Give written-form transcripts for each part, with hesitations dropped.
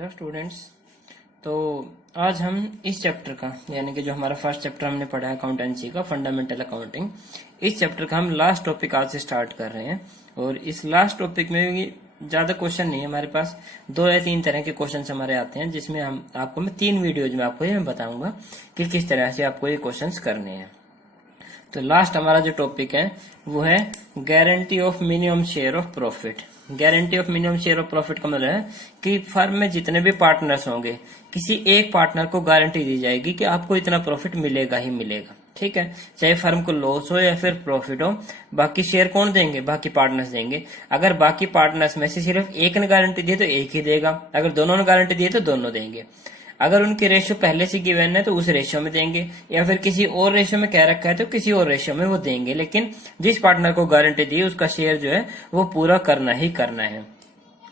Hello students. तो आज हम इस चैप्टर का यानी कि जो हमारा फर्स्ट चैप्टर हमने पढ़ा है अकाउंटेंसी का फंडामेंटल अकाउंटिंग, इस चैप्टर का हम लास्ट टॉपिक आज से स्टार्ट कर रहे हैं। और इस लास्ट टॉपिक में ज्यादा क्वेश्चन नहीं है हमारे पास, 2 या 3 तरह के क्वेश्चन हमारे आते हैं, जिसमें हम आपको मैं 3 वीडियोज में आपको ये बताऊंगा कि किस तरह से आपको ये क्वेश्चन करने हैं। तो लास्ट हमारा जो टॉपिक है वो है guarantee of minimum share of profit. Guarantee of minimum share of profit का मतलब है कि फर्म में जितने भी पार्टनर्स होंगे, किसी एक पार्टनर को गारंटी दी जाएगी कि आपको इतना प्रॉफिट मिलेगा ही मिलेगा। ठीक है, चाहे फर्म को लॉस हो या फिर प्रॉफिट हो, बाकी शेयर कौन देंगे? बाकी पार्टनर्स देंगे। अगर बाकी पार्टनर्स में से सिर्फ एक ने गारंटी दी तो एक ही देगा, अगर दोनों ने गारंटी दी तो दोनों देंगे। अगर उनके रेशियो पहले से गिवन है तो उस रेशियो में देंगे, या फिर किसी और रेशियो में कह रखा है तो किसी और रेशियो में वो देंगे, लेकिन जिस पार्टनर को गारंटी दी उसका शेयर जो है वो पूरा करना ही करना है।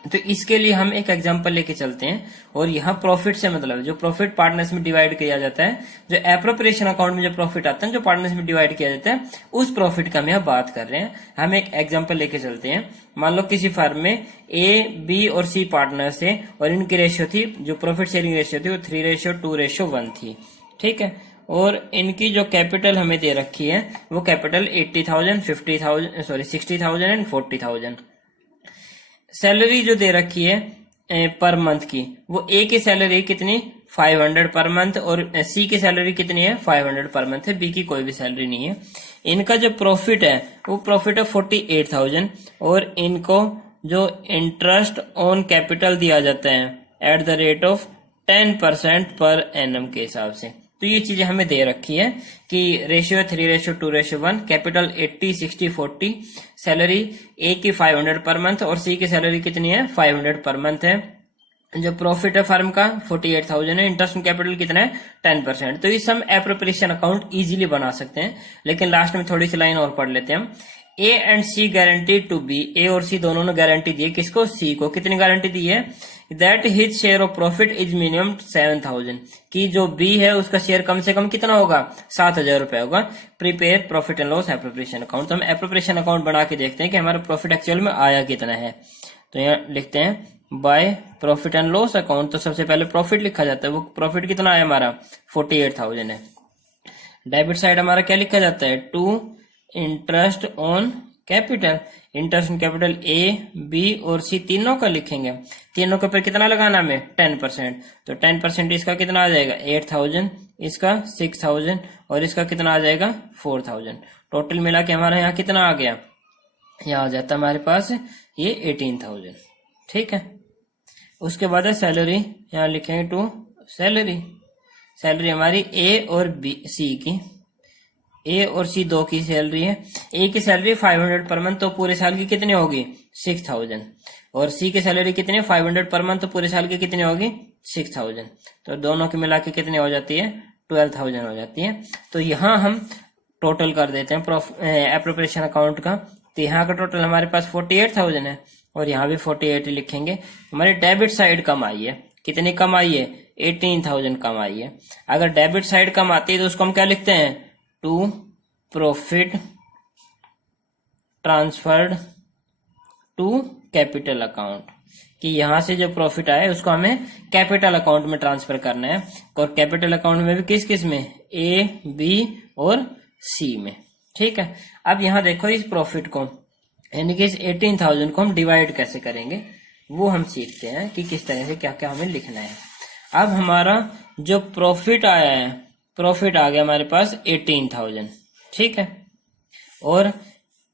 तो इसके लिए हम एक एग्जांपल लेके चलते हैं। और यहाँ प्रॉफिट से मतलब जो प्रॉफिट पार्टनर्स में डिवाइड किया जाता है, जो एप्रोप्रिएशन अकाउंट में जो प्रॉफिट आता है जो पार्टनर्स में डिवाइड किया जाता है, उस प्रॉफिट का हम यहाँ बात कर रहे हैं। हम एक एग्जांपल लेके चलते हैं। मान लो किसी फर्म में ए, बी और सी पार्टनर्स थे और इनकी रेशियो थी, जो प्रॉफिट शेयरिंग रेशियो थी वो 3:2:1 थी। ठीक है, और इनकी जो कैपिटल हमें दे रखी है वो कैपिटल 80,000, 60,000 एंड 40,000। सैलरी जो दे रखी है पर मंथ की, वो ए की सैलरी कितनी 500 पर मंथ, और सी की सैलरी कितनी है 500 पर मंथ है, बी की कोई भी सैलरी नहीं है। इनका जो प्रॉफिट है वो प्रॉफिट है 48,000, और इनको जो इंटरेस्ट ऑन कैपिटल दिया जाता है at the rate of 10% per annum के हिसाब से। तो ये चीजें हमें दे रखी है कि रेशियो 3:2:1, कैपिटल 80, 60, 40, सैलरी ए की 500 पर मंथ और सी की सैलरी कितनी है 500 पर मंथ है। जो प्रॉफिट है फर्म का 48,000 है, इंटरेस्ट ऑन कैपिटल कितना है 10%। तो इस हम एप्रोप्रिएशन अकाउंट इजीली बना सकते हैं, लेकिन लास्ट में थोड़ी सी लाइन और पढ़ लेते हैं हम। A and C guarantee to B, A और सी दोनों ने गारंटी दी है, किसको? सी को। कितनी गारंटी दी है? That his share of profit is minimum 7,000, कि जो बी है उसका शेयर कम से कम कितना होगा 7,000 रुपए होगा। Prepare profit and loss appropriation account. तो हम एप्रोप्रिएशन अकाउंट बना के देखते हैं कि हमारा प्रॉफिट एक्चुअल में आया कितना है। तो यहाँ लिखते हैं by profit and loss account. तो सबसे पहले प्रॉफिट लिखा जाता है, वो प्रॉफिट कितना है हमारा 48,000 है। डेबिट साइड हमारा क्या लिखा जाता है? To interest on capital. Interest on capital A, B और सी तीनों का लिखेंगे। तीनों के ऊपर कितना लगाना हमें 10%। तो 10% इसका कितना आ जाएगा 8,000, इसका 6,000 और इसका कितना आ जाएगा 4,000। टोटल मिला के हमारा यहाँ कितना आ गया? यहाँ आ जाता है हमारे पास ये 18,000। ठीक है, उसके बाद है सैलरी। यहाँ लिखेंगे टू सैलरी। सैलरी हमारी ए और बी, सी की, ए और सी दो की सैलरी है। ए की सैलरी 500 पर मंथ, तो पूरे साल की कितनी होगी 6,000, और सी की सैलरी कितनी 500 पर मंथ, तो पूरे साल की कितनी होगी 6,000। तो दोनों की मिला के कितनी हो जाती है 12,000 हो जाती है। तो यहाँ हम टोटल कर देते हैं एप्रोप्रिएशन अकाउंट का। तो यहाँ का टोटल हमारे पास 48,000 है और यहाँ भी 48 लिखेंगे। हमारी डेबिट साइड कम आई है। कितनी कम आई है 18,000 कम आई है। अगर डेबिट साइड कम आती है तो उसको हम क्या लिखते हैं? To profit transferred to capital account, कि यहां से जो प्रॉफिट आया उसको हमें कैपिटल अकाउंट में ट्रांसफर करना है। और कैपिटल अकाउंट में भी किस किस में? ए, बी और सी में। ठीक है, अब यहां देखो इस प्रॉफिट को यानी कि इस 18,000 को हम डिवाइड कैसे करेंगे वो हम सीखते हैं कि किस तरह से क्या क्या हमें लिखना है। अब हमारा जो प्रॉफिट आया है, प्रॉफिट आ गया हमारे पास 18,000। ठीक है, और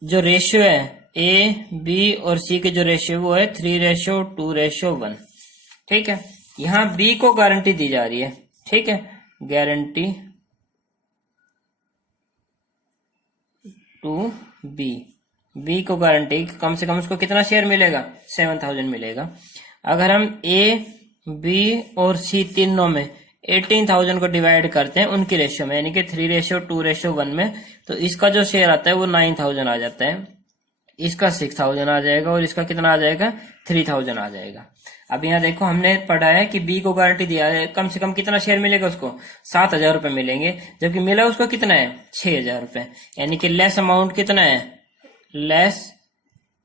जो रेशियो है ए, बी और सी के जो रेशियो वो है 3:2:1। ठीक है, यहाँ बी को गारंटी दी जा रही है। ठीक है, गारंटी टू बी, बी को गारंटी कम से कम उसको कितना शेयर मिलेगा 7,000 मिलेगा। अगर हम ए, बी और सी तीनों में 18,000 को डिवाइड करते हैं उनकी रेशियो में, यानी कि 3:2:1 में, तो इसका जो शेयर आता है वो 9,000 आ जाता है, इसका 6,000 आ जाएगा और इसका कितना आ जाएगा 3,000 आ जाएगा। अब यहाँ देखो हमने पढ़ा है कि बी को गारंटी दिया है, कम से कम कितना शेयर मिलेगा उसको 7,000 रुपए मिलेंगे, जबकि मिला उसको कितना है 6,000 रुपए, यानी कि लेस अमाउंट कितना है, लेस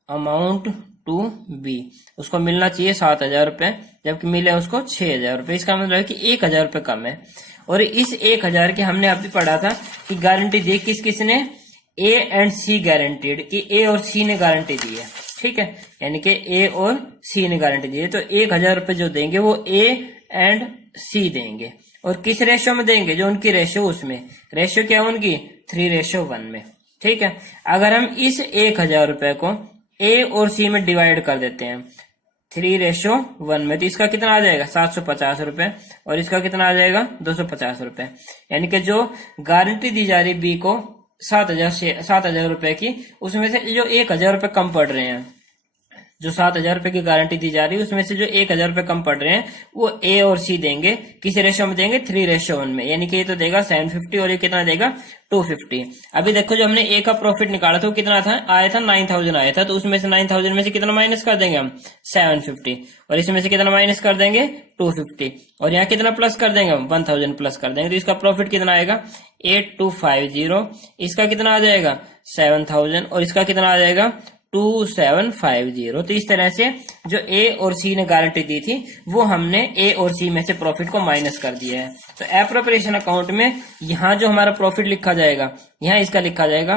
अमाउंट टू बी, उसको मिलना चाहिए 7,000 रुपए, जबकि मिले उसको 6,000 रुपए। इसका मतलब है कि 1,000 रुपए कम है। और इस 1,000 की हमने अभी पढ़ा था कि गारंटी दी किस किसने, ए एंड सी गारंटीड, कि ए और सी ने गारंटी दी है, ठीक है, यानी कि ए और सी ने गारंटी दी है। तो 1,000 रुपए जो देंगे वो ए एंड सी देंगे, और किस रेशो में देंगे, जो उनकी रेशो, उसमें रेशो क्या उनकी 3:1 में, ठीक है। अगर हम इस 1,000 रुपए को ए और सी में डिवाइड कर देते हैं 3:1 में, तो इसका कितना आ जाएगा 750 रुपए, और इसका कितना आ जाएगा 250 रुपए। यानी कि जो गारंटी दी जा रही बी को 7,000 रुपए की, उसमें से जो 1,000 रुपए कम पड़ रहे हैं, जो 7,000 रुपए की गारंटी दी जा रही है उसमें से जो 1,000 रुपए कम पड़ रहे हैं वो ए और सी देंगे, किस रेशो में देंगे 3:1 में, यानी कि ये तो देगा 750 और ये कितना देगा 250। अभी देखो जो हमने ए का प्रॉफिट निकाला था वो कितना था, आया था 9,000 आया था, तो उसमें से 9,000 में से कितना माइनस कर देंगे हम 750, और इसमें से कितना माइनस कर देंगे 250, और यहाँ कितना प्लस कर देंगे हम 1,000 प्लस कर देंगे, तो इसका प्रॉफिट कितना आएगा 8,250, इसका कितना आ जाएगा 7,000, और इसका कितना आ जाएगा 2,750। तो इस तरह से जो ए और सी ने गारंटी दी थी वो हमने ए और सी में से प्रॉफिट को माइनस कर दिया है। तो एप्रोप्रिएशन अकाउंट में यहाँ जो हमारा प्रॉफिट लिखा जाएगा, यहाँ इसका लिखा जाएगा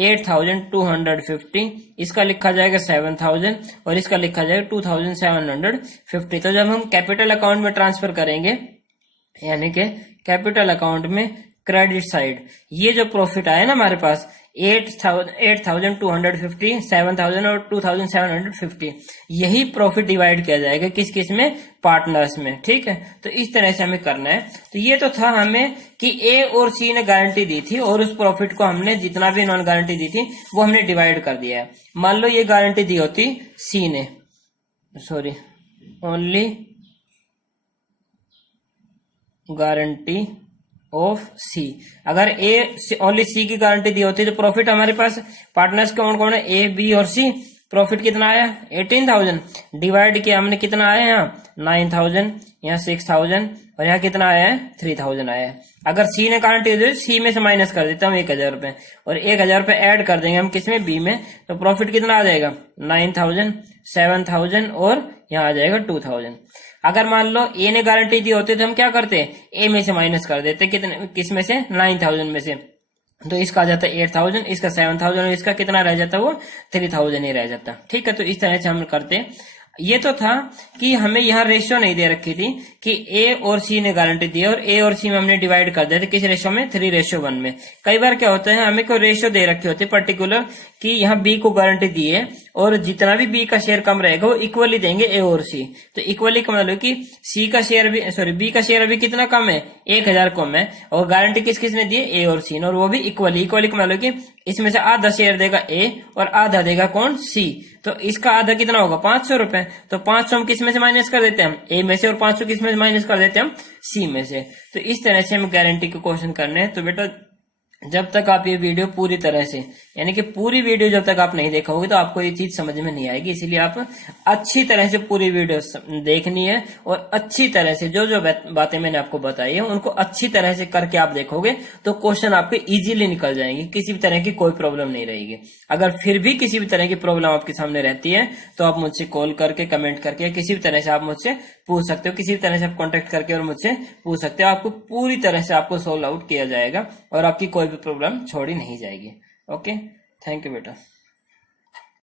8,250, इसका लिखा जाएगा 7,000, और इसका लिखा जाएगा 2,750। तो जब हम कैपिटल अकाउंट में ट्रांसफर करेंगे, यानी कि कैपिटल अकाउंट में क्रेडिट साइड, ये जो प्रॉफिट आया ना हमारे पास 8,250, 7,000 और 2,750, यही प्रॉफिट डिवाइड किया जाएगा किस किस में, पार्टनर्स में, ठीक है। तो इस तरह से हमें करना है। तो ये तो था हमें कि ए और सी ने गारंटी दी थी, और उस प्रॉफिट को हमने जितना भी नॉन गारंटी दी थी वो हमने डिवाइड कर दिया है। मान लो ये गारंटी दी होती सी ने, सॉरी, ओनली गारंटी ऑफ सी, अगर ए ओनली सी की गारंटी दी होती तो प्रॉफिट हमारे पास पार्टनर्स कौन कौन है, ए बी और सी, प्रॉफिट कितना आया 18,000, डिवाइड किया हमने कितना आया यहाँ 9,000, यहाँ 6,000, और यहाँ कितना आया है 3,000 आया है। अगर सी ने गारंटी दी सी में से माइनस कर देते हम 1,000 रुपए, और 1,000 रुपए ऐड कर देंगे हम किसमें, बी में, तो प्रॉफिट कितना आ जाएगा 9,000, 7,000, और यहाँ आ जाएगा 2,000। अगर मान लो ए ने गारंटी दी होती तो हम क्या करते, ए में से माइनस कर देते, कितने, किस में से 9,000 में से, तो इसका आ जाता है 8,000, इसका 7,000, और इसका कितना रह जाता वो 3,000 ही रह जाता, ठीक है। तो इस तरह से हम करते। ये तो था कि हमें यहाँ रेशियो नहीं दे रखी थी कि ए और सी ने गारंटी दी, और ए और सी में हमने डिवाइड कर दिया था किस रेशियो में 3:1 में। कई बार क्या होता है हमें कोई रेशियो दे रखी होती है पर्टिकुलर कि यहाँ बी को गारंटी दी है, और जितना भी बी का शेयर कम रहेगा वो इक्वली देंगे ए और सी। तो इक्वली का मतलब कि सी का शेयर भी, सॉरी, बी का शेयर अभी कितना कम है 1,000 कम है, और गारंटी किस किस ने दी है ए और सी ने, और वो भी इक्वली का मतलब कि इसमें से आधा शेयर देगा ए और आधा देगा कौन, सी। तो इसका आधा कितना होगा 500 रुपए, तो 500 हम किस में से माइनस कर देते हैं हम ए में से, और 500 किस में से माइनस कर देते हैं हम सी में से। तो इस तरह से हम गारंटी के क्वेश्चन करने हैं। तो बेटा जब तक आप ये वीडियो पूरी तरह से, यानी कि पूरी वीडियो जब तक आप नहीं देखोगे तो आपको ये चीज समझ में नहीं आएगी, इसीलिए आप अच्छी तरह से पूरी वीडियो देखनी है, और अच्छी तरह से जो जो बातें मैंने आपको बताई है उनको अच्छी तरह से करके आप देखोगे तो क्वेश्चन आपके इजीली निकल जाएंगे, किसी भी तरह की कोई प्रॉब्लम नहीं रहेगी। अगर फिर भी किसी भी तरह की प्रॉब्लम आपके सामने रहती है तो आप मुझसे कॉल करके, कमेंट करके, किसी भी तरह से आप मुझसे पूछ सकते हो, किसी भी तरह से आप कॉन्टेक्ट करके और मुझसे पूछ सकते हो। आपको पूरी तरह से आपको सोल्व आउट किया जाएगा और आपकी कोई भी प्रॉब्लम छोड़ी नहीं जाएगी। ओके, थैंक यू बेटा।